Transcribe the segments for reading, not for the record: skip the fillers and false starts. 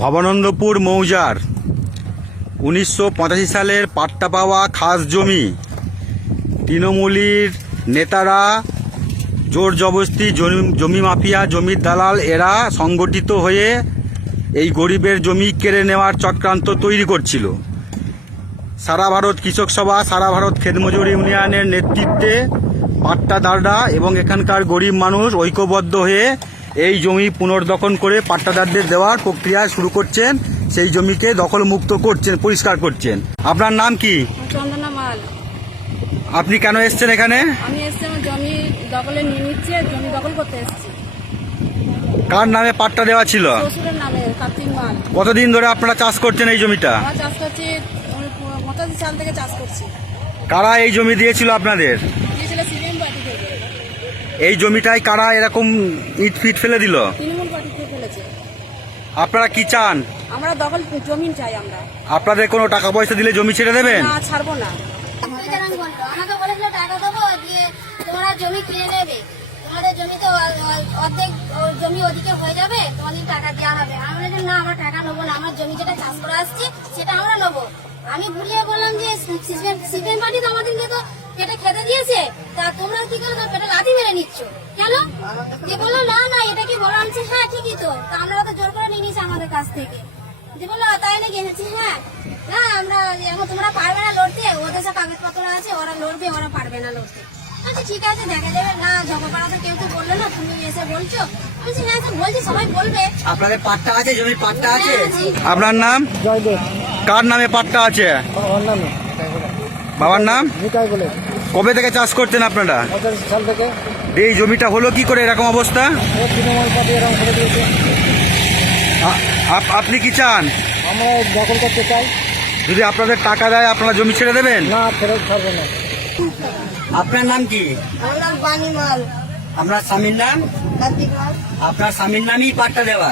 ভবানন্দপুর মৌজার 1985 সালের পাট্টা পাওয়া খাস জমি তৃণমূলীর নেতারা জোর জবরদস্তি জমি মাফিয়া জমির দালাল এরা সংগঠিত হয়ে এই গরিবের জমি কেড়ে নেওয়ার চক্রান্ত তৈরি করছিল। সারা ভারত কৃষক সভা, সারা ভারত ক্ষেতমজুর ইউনিয়নের নেতৃত্বে পাট্টাদাররা এবং এখানকার গরিব মানুষ ঐক্যবদ্ধ হয়ে এই জমি পুনর্দখল করে পাট্টাদারদের দেওয়ার প্রক্রিয়া শুরু করছেন। সেই জমিকে দখল মুক্ত করছেন, পরিষ্কার করছেন। আপনার নাম কি? চন্দনা মাল। আপনি কেন এসেছেন এখানে? আমি এসেছি আমার জমি দখলে নিয়ে নিচ্ছে, জমি দখল করতে এসেছি। কার নামে পাট্টা দেওয়া ছিল? শ্বশুরের নামে, কার্তিক মাল। কতদিন ধরে আপনারা চাষ করছেন এই জমিটা? আমরা চাষ করছি 85 সাল থেকে চাষ করছি। কারা এই জমি দিয়েছিল আপনাদের? দিয়েছিল সিপিএম পার্টি থেকে। এই জমিটায় কারা এরকম ইট ফিট ফেলে দিল? তৃণমূল পার্টি থেকে ফেলেছে। আপনারা কি চান? আমরা দখল জমিন চাই আমরা। আপনাদের কোনো টাকা পয়সা দিলে জমি ছেড়ে দেবেন? না, ছাড়বো না। আমাকে বলেছিল টাকা দেবো, দিয়ে তোমরা জমি কিনে নেবে, তোমাদের জমি তো অর্ধেক জমি ওদিকে হয়ে যাবে, তোমাদের টাকা দেওয়া হবে। আমি বললাম না, আমরা টাকা নেবো না, আমার জমি যেটা চাষ করে আসছি সেটা আমরা নেবো। আমি ঘুরিয়ে বললাম যে সিপিএম পার্টি তো আমাদেরকে তো পেটে খেতে দিয়েছে, তা তোমরা কি করো, পেটে লাথি মেরে নিচ্ছ কেন? যে বললো না না এটা কি বলো, আনছে হ্যাঁ ঠিকই তো, আমরা তো জোর করে নিয়ে নিয়েছি আমাদের কাছ থেকে। যে বললো তাই নাকি, এনেছি হ্যাঁ না, আমরা এখন তোমরা পারবে না লড়তে, ওদের সব কাগজপত্র আছে, ওরা লড়বে, ওরা পারবে না লড়তে। আচ্ছা ঠিক আছে, দেখা যাবে। না ঝগড়া তো কেউ তো বললো না, তুমি এসে বলছো। বলছি হ্যাঁ স্যার, বলছি সবাই বলবে। আপনাদের পাট্টা আছে, জমির পাট্টা আছে? আপনার নাম? কার নামে পাট্টা আছে? বাবার নাম? কবে থেকে চাষ করছেন আপনারা? এই জমিটা হলো কি করে এরকম অবস্থা? আপনি কি চান? আমরা দখল করতে চাই। যদি আপনাদের টাকা দেয় আপনারা জমি ছেড়ে দেবেন? না, ফেরত ছাড়বো না। আপনার নাম কি? আমার নাম বানি মাল। আপনার স্বামীর নাম? কার্তিক মাল। আপনার স্বামীর নামই পাট্টা দেওয়া?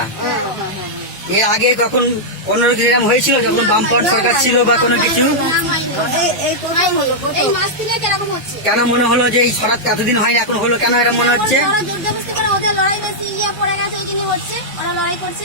এর আগে কখন কোনো এরকম হয়েছিল যখন বামফ্রন্ট সরকার ছিল বা কোনো কিছু? এই মাস থেকে কিরকম হচ্ছে? কেন মনে হলো যে এই সরাত এতদিন হয়নি, এখন হলো কেন এরকম মনে হচ্ছে? ওরা জোর জবরদস্তি করে, ওদের লড়াই বেশি ইয়ে পড়ে গেছে, এই জন্য হচ্ছে, ওরা লড়াই করছে।